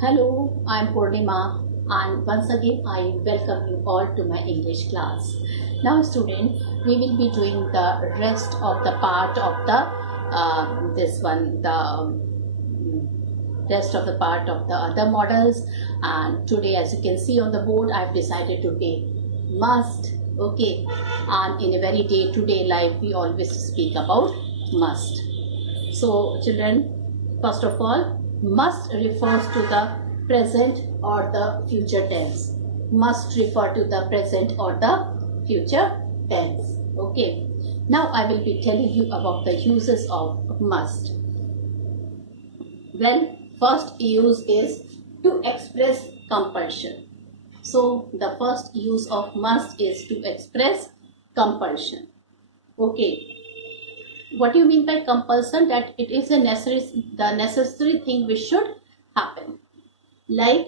Hello, I'm Purnima and once again I welcome you all to my English class. Now student, we will be doing the rest of the part of the rest of the part of the other models, and today as you can see on the board I've decided to take must. Okay, and in a very day-to-day life we always speak about must. So children, first of all, must refers to the present or the future tense. Must refer to the present or the future tense. Okay. Now I will be telling you about the uses of must. Well, first use is to express compulsion. So the first use of must is to express compulsion. Okay. What do you mean by compulsion? That it is the necessary thing which should happen. Like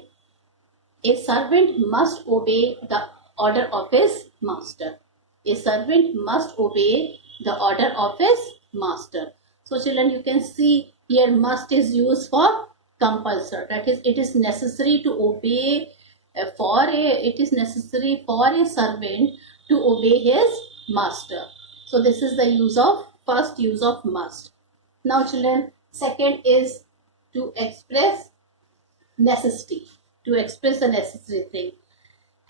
a servant must obey the order of his master. A servant must obey the order of his master. So children, you can see here must is used for compulsory. That is, it is necessary to obey it is necessary for a servant to obey his master. So this is the first use of must. Now children, second is to express necessity, to express a necessary thing.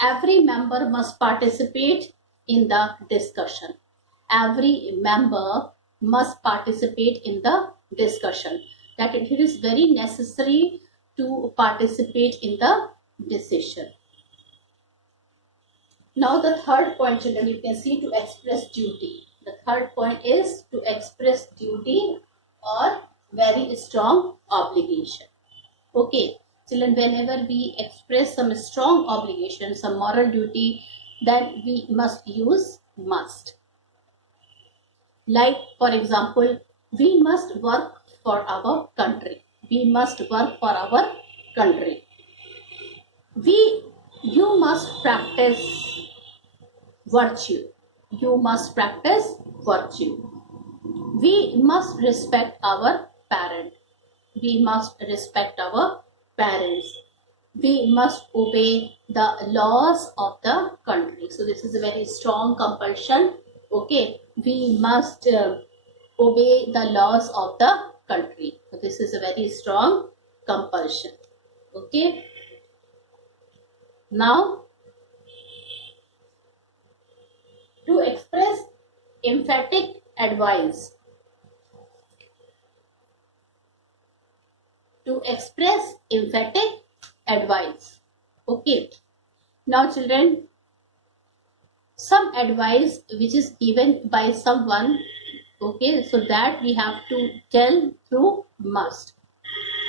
Every member must participate in the discussion. Every member must participate in the discussion. That it is very necessary to participate in the decision. Now the third point, children, you can see to express duty. The third point is to express duty or very strong obligation. Okay, children, whenever we express some strong obligation, some moral duty, then we must use must. Like, for example, we must work for our country. We must work for our country. You must practice virtue. You must practice virtue. We must respect our parent. We must respect our parents. We must obey the laws of the country. So this is a very strong compulsion. Okay, we must obey the laws of the country. So this is a very strong compulsion. Okay. Now, to express emphatic advice. To express emphatic advice. Okay. Now children, some advice which is given by someone, okay, so that we have to tell through must.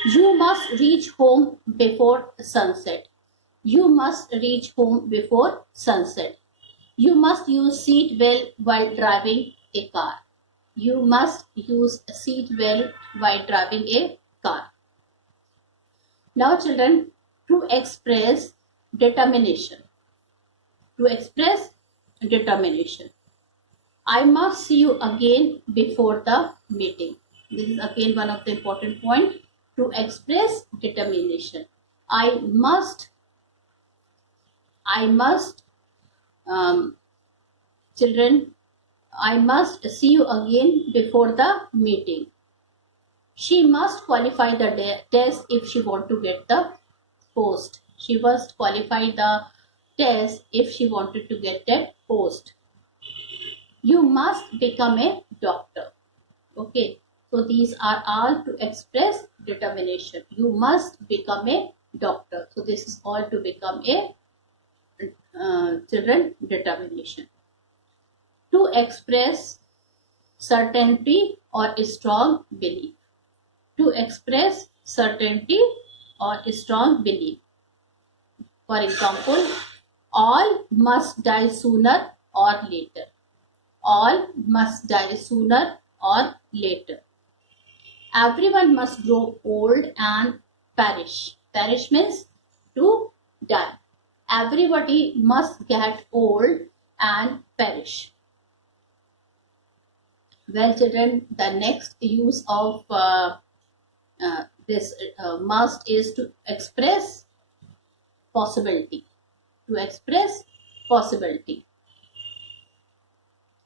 You must reach home before sunset. You must reach home before sunset. You must use seat belt while driving a car. You must use seat belt while driving a car. Now children, to express determination. To express determination. I must see you again before the meeting. This is again one of the important points. To express determination. I must, children, I must see you again before the meeting. She must qualify the test if she want to get the post. She must qualify the test if she wanted to get that post. You must become a doctor. Okay, so these are all to express determination. You must become a doctor. So this is all to become a children determination. To express certainty or strong belief. To express certainty or strong belief. For example, all must die sooner or later. All must die sooner or later. Everyone must grow old and perish. Perish means to die. Everybody must get old and perish. Well children, the next use of this must is to express possibility. To express possibility.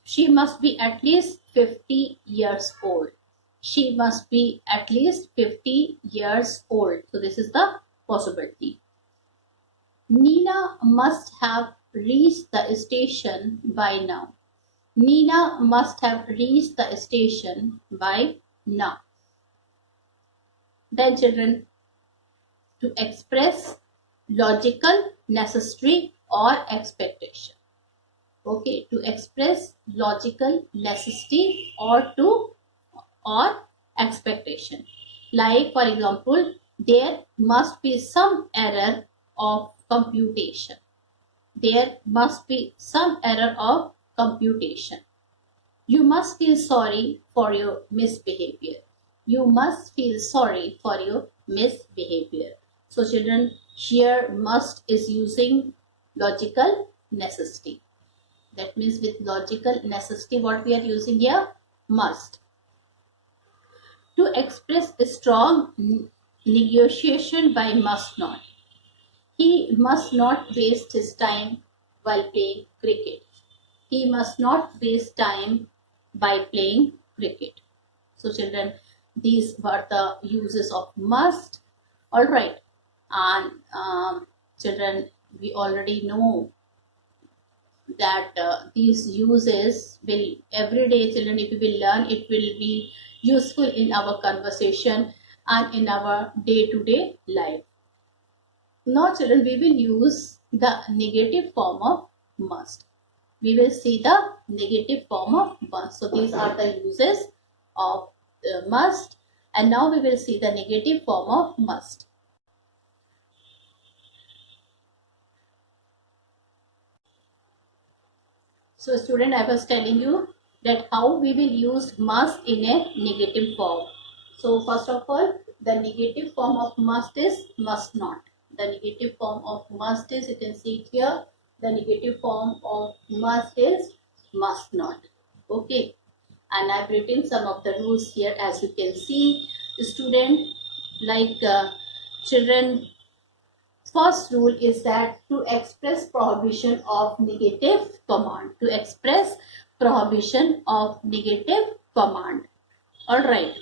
She must be at least 50 years old. She must be at least 50 years old. So this is the possibility. Nina must have reached the station by now. Nina must have reached the station by now. Then children, to express logical, necessary or expectation. Okay, to express logical necessity or expectation. Like for example, there must be some error of computation. There must be some error of computation. You must feel sorry for your misbehavior. You must feel sorry for your misbehavior. So children, here must is using logical necessity. That means with logical necessity, what we are using here? Must. To express a strong negotiation by must not. He must not waste his time while playing cricket. He must not waste time by playing cricket. So children, these were the uses of must. Alright. And children, we already know that these uses will everyday children, if we will learn, it will be useful in our conversation and in our day-to-day life. Now children, we will use the negative form of must. We will see the negative form of must. So these are the uses of must, and now we will see the negative form of must. So student, I was telling you that how we will use must in a negative form. So first of all, the negative form of must is must not. The negative form of must is, you can see it here, the negative form of must is must not. Okay, and I've written some of the rules here, as you can see. Student, like children, first rule is that to express prohibition of negative command. To express prohibition of negative command. Alright.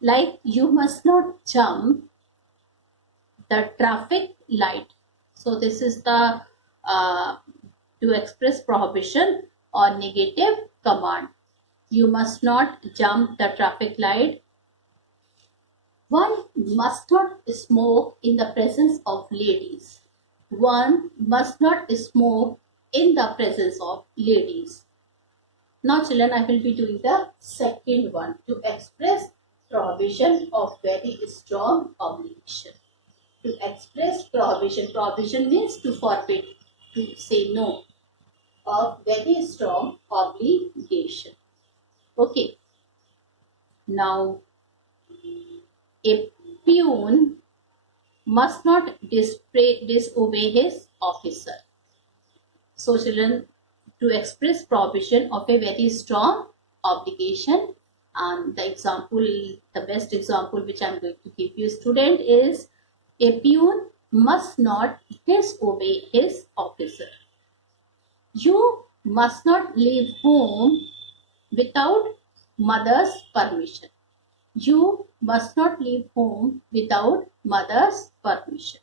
Like you must not jump the traffic light. So this is the to express prohibition or negative command. You must not jump the traffic light. One must not smoke in the presence of ladies. One must not smoke in the presence of ladies. Now children, I will be doing the second one, to express prohibition of very strong obligation. To express prohibition. Prohibition means to forbid, to say no, of very strong obligation. Okay. Now, a peon must not disobey his officer. So children, to express prohibition of a very strong obligation, and the example, the best example which I am going to give you student is, a peon must not disobey his officer. You must not leave home without mother's permission. You must not leave home without mother's permission.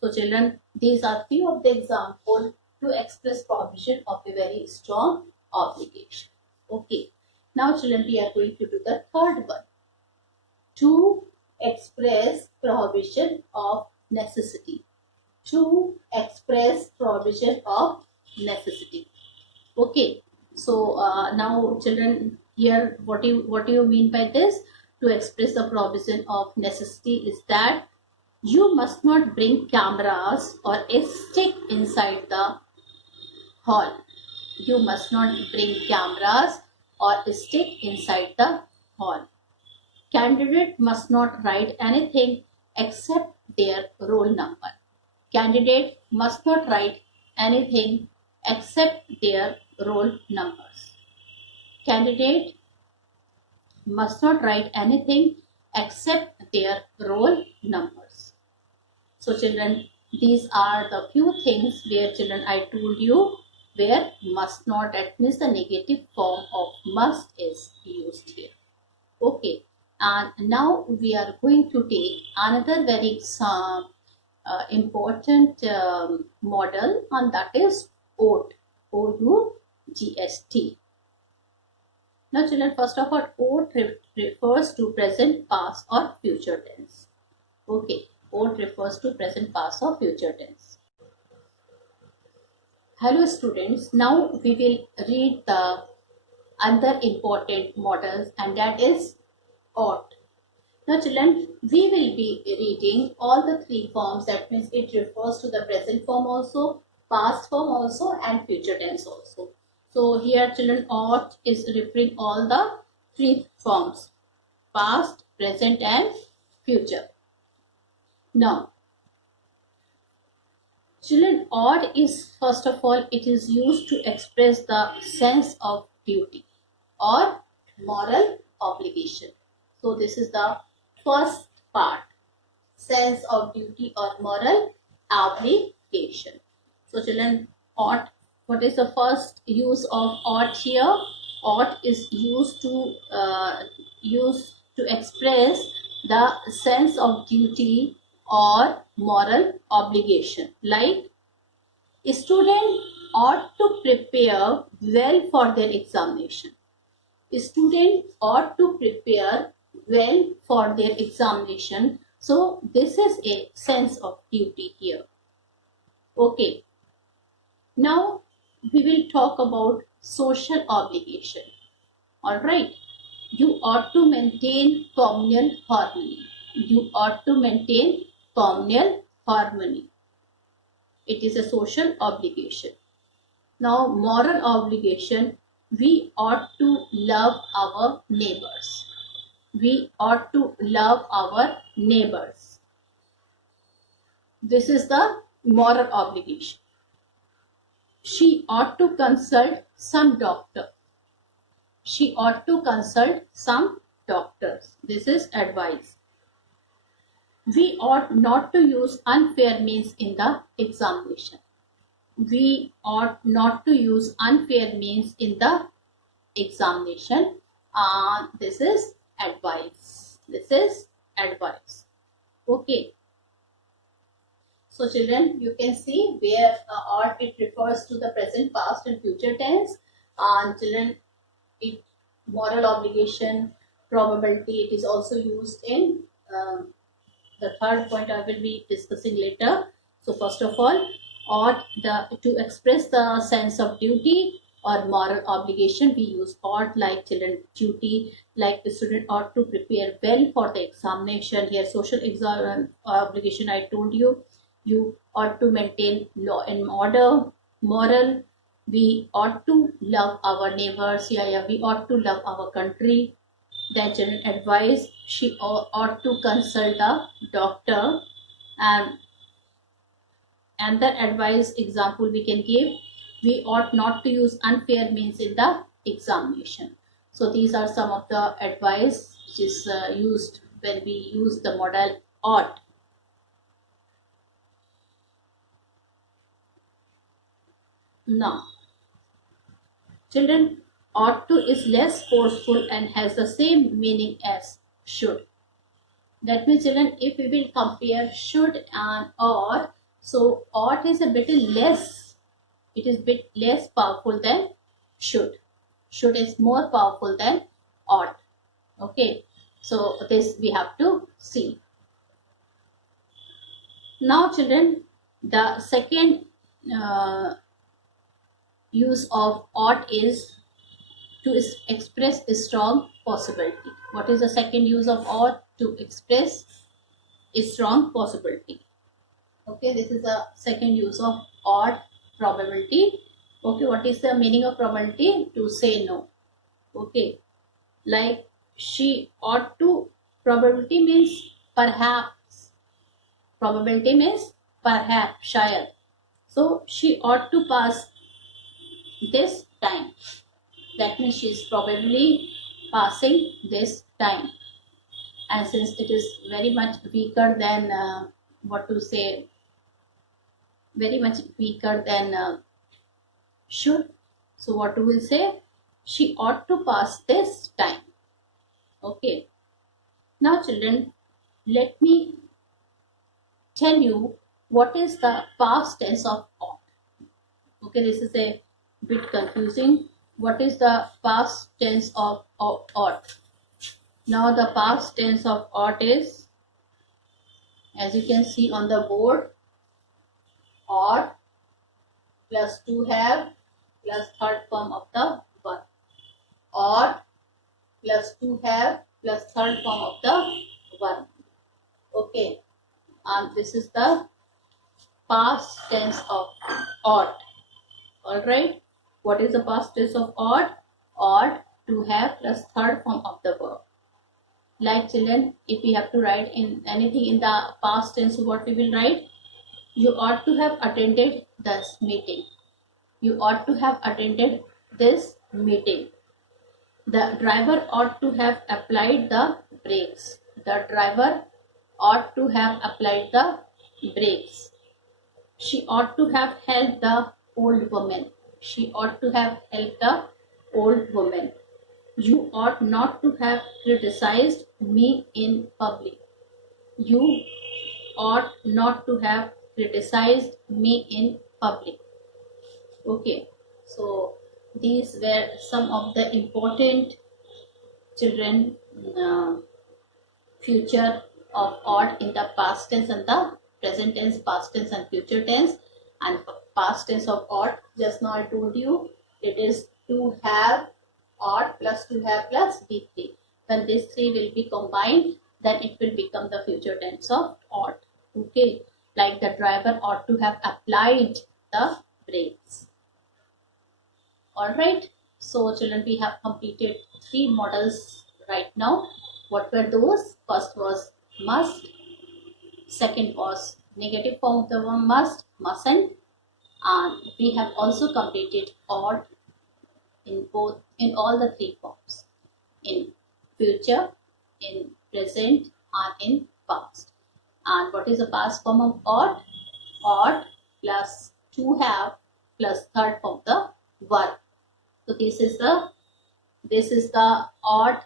So children, these are few of the examples to express prohibition of a very strong obligation. Okay. Now children, we are going to do the third one. To express prohibition of necessity. To express prohibition of necessity. Okay. So now children, here what do you mean by this? To express the provision of necessity is that you must not bring cameras or a stick inside the hall. You must not bring cameras or a stick inside the hall. Candidate must not write anything except their roll number. Candidate must not write anything except their roll numbers. Candidate must not write anything except their roll numbers. So children, these are the few things where children I told you where must not, that means the negative form of must is used here. Okay, and now we are going to take another very important model, and that is OUGT. OUGST. Now children, first of all, OUGT refers to present, past or future tense. Okay, OUGT refers to present, past or future tense. Hello students, now we will read the other important models, and that is OUGT. Now children, we will be reading all the three forms. That means it refers to the present form also, past form also, and future tense also. So here children, OUGT is referring all the three forms: past, present and future. Now children, OUGT is, first of all, it is used to express the sense of duty or moral obligation. So this is the first part, sense of duty or moral obligation. So children, ought, what is the first use of ought here? Ought is used to express the sense of duty or moral obligation. Like, a student ought to prepare well for their examination. A student ought to prepare well for their examination. So this is a sense of duty here. Okay. Now we will talk about social obligation. All right. You ought to maintain communal harmony. You ought to maintain communal harmony. It is a social obligation. Now moral obligation. We ought to love our neighbors. We ought to love our neighbors. This is the moral obligation. She ought to consult some doctor. She ought to consult some doctors. This is advice. We ought not to use unfair means in the examination. We ought not to use unfair means in the examination. This is advice. This is advice. Okay. So children, you can see where ought, it refers to the present, past and future tense. Children, it moral obligation, probability, it is also used in the third point I will be discussing later. So first of all, ought, to express the sense of duty or moral obligation, we use ought. Like children, duty, like the student ought to prepare well for the examination. Here social obligation, I told you, you ought to maintain law and order. Moral, we ought to love our neighbors. We ought to love our country. Then children, advice, she ought to consult a doctor. And another advice example we can give, we ought not to use unfair means in the examination. So these are some of the advice which is used when we use the model ought. Now children, ought to is less forceful and has the same meaning as should. That means children, if we will compare should and ought, so ought is a bit less, it is bit less powerful than should. Should is more powerful than ought. Okay, so this we have to see. Now children, the second use of ought is to express a strong possibility. What is the second use of ought? To express a strong possibility. Okay, this is the second use of ought, probability. Okay, what is the meaning of probability? To say no. Okay, like she ought to, probability means perhaps. Probability means perhaps, shayad. So she ought to pass this time. That means she is probably passing this time. and since it is very much weaker than what to say, very much weaker than should, so what we will say, she ought to pass this time. Okay, now children, let me tell you what is the past tense of ought. Okay, this is a bit confusing. What is the past tense of ought? Now the past tense of ought is, as you can see on the board, ought plus to have plus third form of the verb. Ought plus to have plus third form of the verb. Okay, and this is the past tense of ought. All right, what is the past tense of ought? Ought to have plus third form of the verb. Like children, if we have to write in anything in the past tense, what we will write? You ought to have attended this meeting. You ought to have attended this meeting. The driver ought to have applied the brakes. The driver ought to have applied the brakes. She ought to have helped the old woman. She ought to have helped the old woman. You ought not to have criticized me in public. You ought not to have criticized me in public. Okay, so these were some of the important children future of ought in the past tense and the present tense, past tense and future tense. And past tense of ought, just now I told you, it is to have ought plus to have plus be3. When these three will be combined, then it will become the future tense of ought. Okay, like the driver ought to have applied the brakes. All right, so children, we have completed three models right now. What were those? First was must, second was negative form of the verb must, mustn't, and we have also completed ought in all the three forms, in future, in present, and in past. And what is the past form of ought? Ought plus to have plus third form of the verb. So this is the ought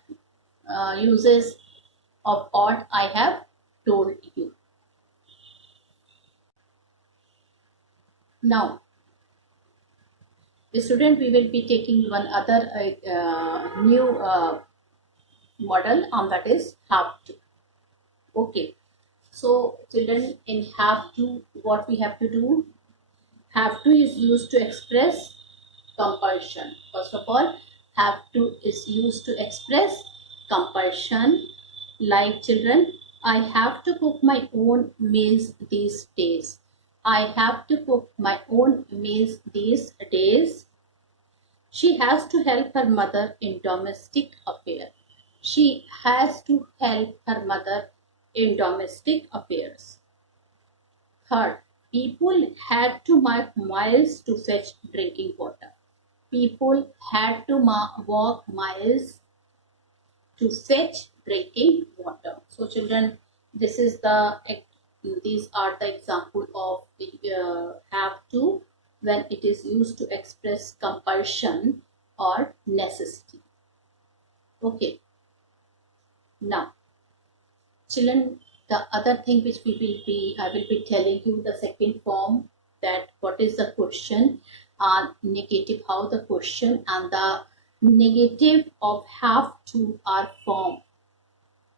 uses of ought I have told you. Now, the student, we will be taking one other new model, and that is have to. Okay, so children, in have to, what we have to do? Have to is used to express compulsion. First of all, have to is used to express compulsion. Like children, I have to cook my own meals these days. I have to cook my own meals these days. She has to help her mother in domestic affairs. She has to help her mother in domestic affairs. Third, people had to walk miles to fetch drinking water. People had to walk miles to fetch drinking water. So children, these are the example of have to when it is used to express compulsion or necessity. Okay. Now, children, the other thing which I will be telling you the second form, that what is the question and negative, how the question and the negative of have to are formed.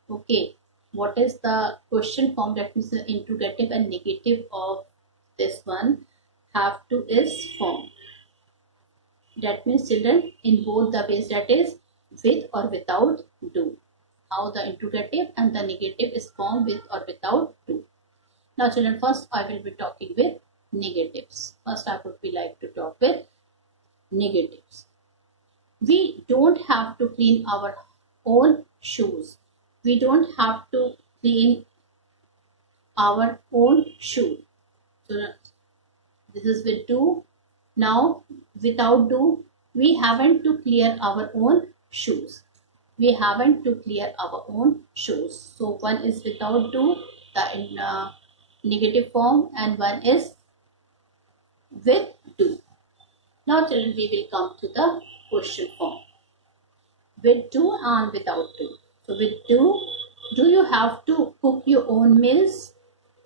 Okay, what is the question form? That means the interrogative and negative of this one have to is formed. That means children, in both the ways, that is with or without do. How the interrogative and the negative is formed with or without do. Now children, first I will be talking with negatives. First I would be like to talk with negatives. We don't have to clean our own shoes. We don't have to clean our own shoe. So this is with do. Now without do, we haven't to clear our own shoes. we haven't to clear our own shoes. So one is without do, the in negative form, and one is with do. Now children, we will come to the question form. With do and without do. So with do you have to cook your own meals?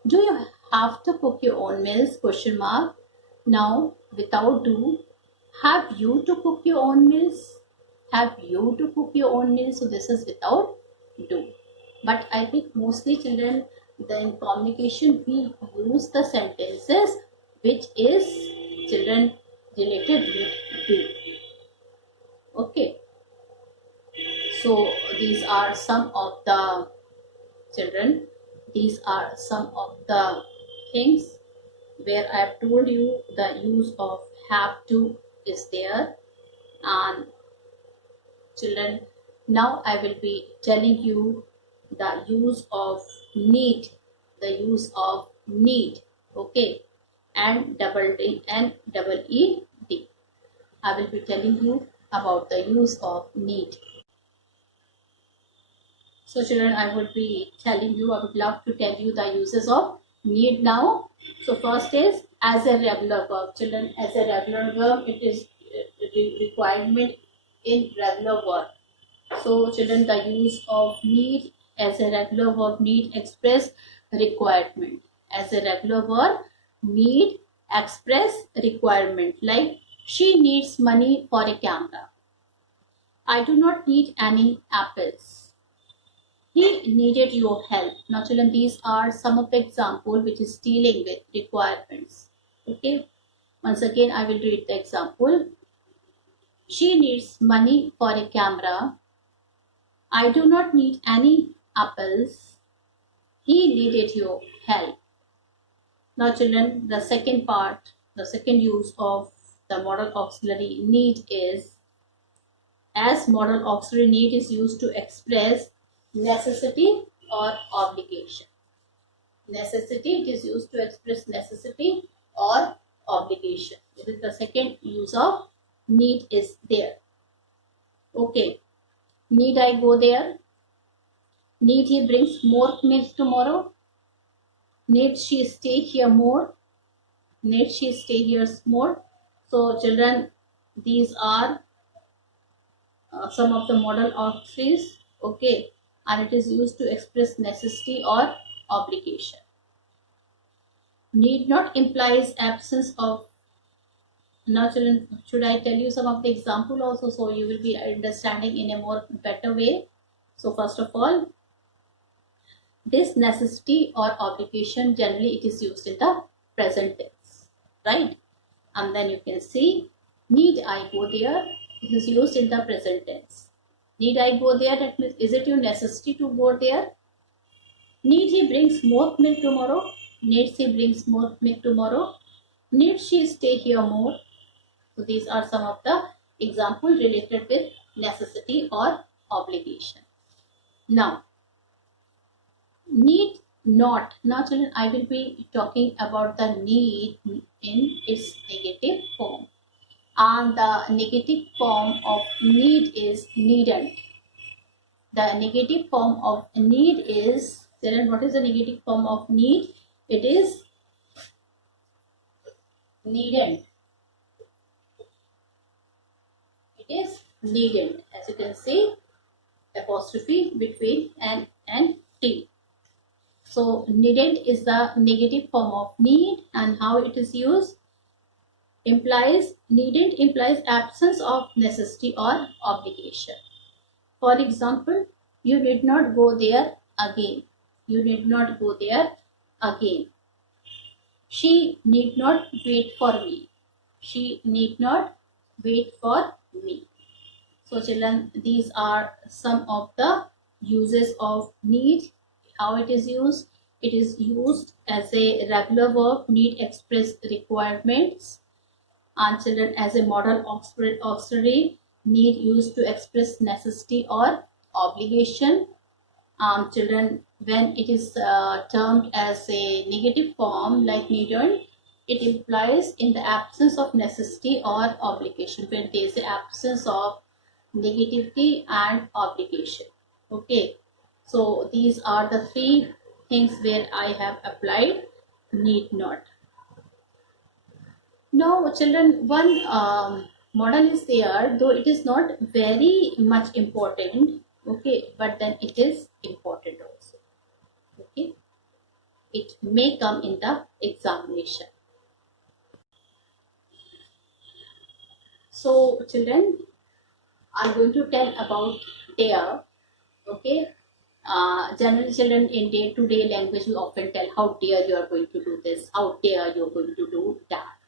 Do you have to cook your own meals? Question mark. Now without do, have you to cook your own meals? Have you to cook your own meals? So this is without do. But I think mostly children, in communication we use the sentences which is children related with do. Okay. So these are some of the children. These are some of the things where I have told you the use of have to is there. And children, now I will be telling you the use of need, the use of need, okay, and double D and double ED. I will be telling you about the use of need. So children, I would be telling you, I would love to tell you the uses of need now. So first is as a regular verb. Children, as a regular verb, it is requirement in regular verb. So children, the use of need as a regular verb, need express requirement. As a regular verb, need express requirement. Like she needs money for a camera. I do not need any apples. He needed your help. Now children, these are some of the example which is dealing with requirements. Okay. Once again, I will read the example. She needs money for a camera. I do not need any apples. He needed your help. Now children, the second part, the second use of the modal auxiliary need is, as modal auxiliary need is used to express necessity or obligation. Necessity, it is used to express necessity or obligation. This is the second use of need is there. Okay. Need I go there? Need he brings more milk tomorrow? Need she stay here more? Need she stay here more? So children, these are some of the modal auxiliaries. Okay. And it is used to express necessity or obligation. Need not implies absence of. Now children, should I tell you some of the example also, so you will be understanding in a more better way? So first of all, this necessity or obligation, generally it is used in the present tense, right? And then you can see need I go there, it is used in the present tense. Need I go there, that means is it your necessity to go there? Need he brings more milk tomorrow? Needs he brings more milk tomorrow? Needs she stay here more? So these are some of the examples related with necessity or obligation. Now, need not. Now children, I will be talking about the need in its negative form. And the negative form of need is needn't. The negative form of need is, children, what is the negative form of need? It is needn't. It is needn't. As you can see, apostrophe between N and T. So needn't is the negative form of need, and how it is used implies, needn't implies absence of necessity or obligation. For example, you need not go there again. You need not go there again. She need not wait for me. She need not wait for me. So children, these are some of the uses of need. How it is used? It is used as a regular verb, need express requirements. And children, as a modal auxiliary, need used to express necessity or obligation. Children, when it is termed as a negative form like needn't, it implies in the absence of necessity or obligation. When there is the absence of negativity and obligation. Okay, so these are the three things where I have applied need not. Now children, one model is there, though it is not very much important. Okay, but then it is important also. Okay, it may come in the examination. So children, I'm going to tell about dare. Okay, generally children in day-to-day language we often tell how dare you are going to do this, how dare you are going to do that.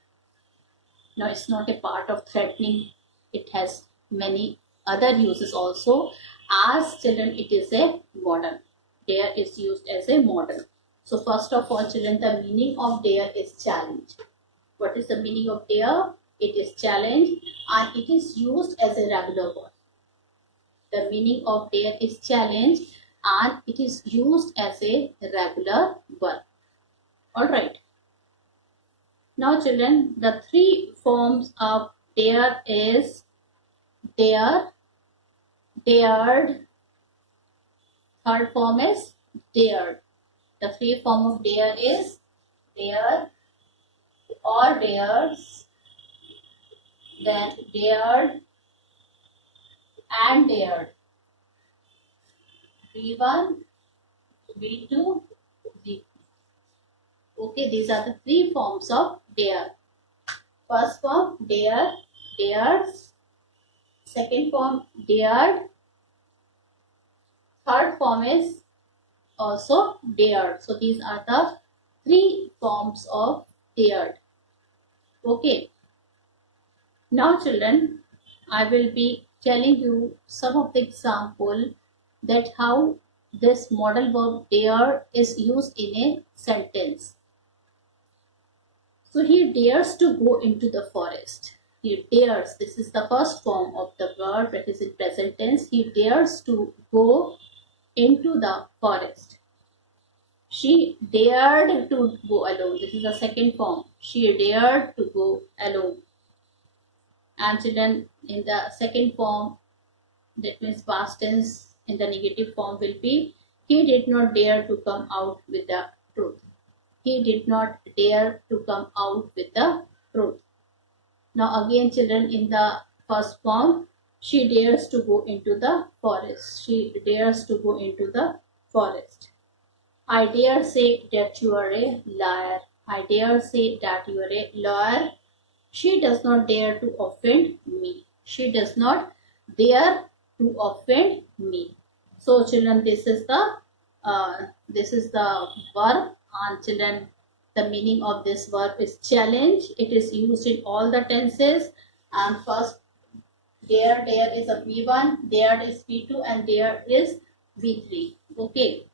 Now it's not a part of threatening, it has many other uses also. As children, it is a model. Dare is used as a model. So first of all children, the meaning of dare is challenge. What is the meaning of dare? It is challenge and it is used as a regular word. The meaning of dare is challenge and it is used as a regular verb. Alright. Now children, the three forms of dare is dare, dared, third form is dared. The three form of dare is dare or dares, then dared and dared. B1, B2, B3. Okay, these are the three forms of dare. First form dare, dares. Second form dared. Third form is also dared. So these are the three forms of dared. Okay. Now children, I will be telling you some of the example that how this modal verb dare is used in a sentence. So he dares to go into the forest. He dares. This is the first form of the verb that is in present tense. He dares to go into the forest. She dared to go alone. This is the second form. She dared to go alone. And children, in the second form, that means past tense in the negative form will be he did not dare to come out with the truth. He did not dare to come out with the truth. Now again children, in the first form, she dares to go into the forest. She dares to go into the forest. I dare say that you are a liar. I dare say that you are a liar. She does not dare to offend me. She does not dare to offend me. So children, this is the verb, and children, the meaning of this verb is challenge. It is used in all the tenses. And first, dare is a V1, dare is V2, and dare is V3. Okay.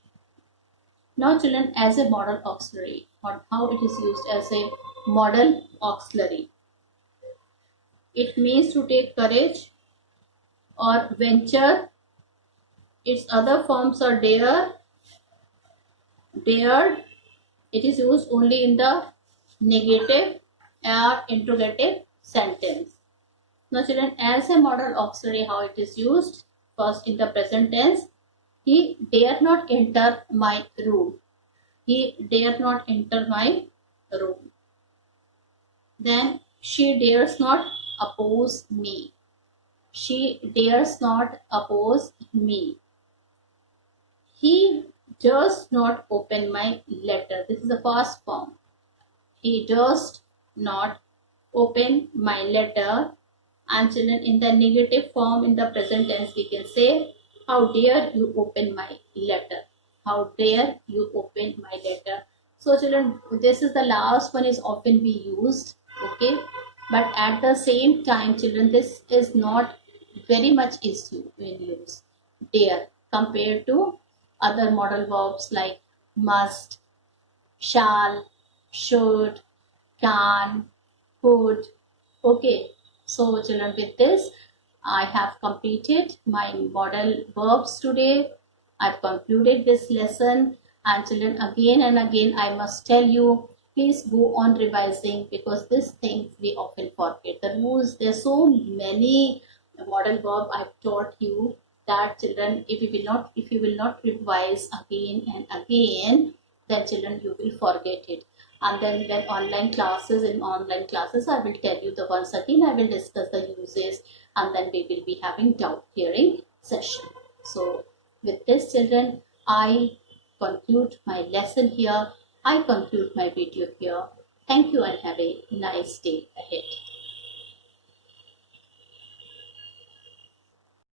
Now children, as a modal auxiliary, or how it is used as a modal auxiliary. It means to take courage or venture. Its other forms are dare, dared. It is used only in the negative or interrogative sentence. Now children, as a modal auxiliary, how it is used? First, in the present tense, he dare not enter my room. He dare not enter my room. Then she dares not oppose me. She dares not oppose me. He does not open my letter. This is the first form. He does not open my letter. And children, in the negative form, in the present tense, we can say, how dare you open my letter. How dare you open my letter. So children, this is the last one is often be used. Okay. But at the same time, children, this is not very much issue in use. Dare compared to other modal verbs like must, shall, should, can, could. Okay. So children, with this, I have completed my modal verbs today. I've concluded this lesson. And children, again and again, I must tell you, please go on revising, because these things we often forget. The rules, there are so many The model verb I've taught you that children, if you will not revise again and again, then children you will forget it. And then when online classes, I will tell you the once again, I will discuss the uses, and then we will be having doubt clearing session. So with this children, I conclude my lesson here. I conclude my video here. Thank you and have a nice day ahead.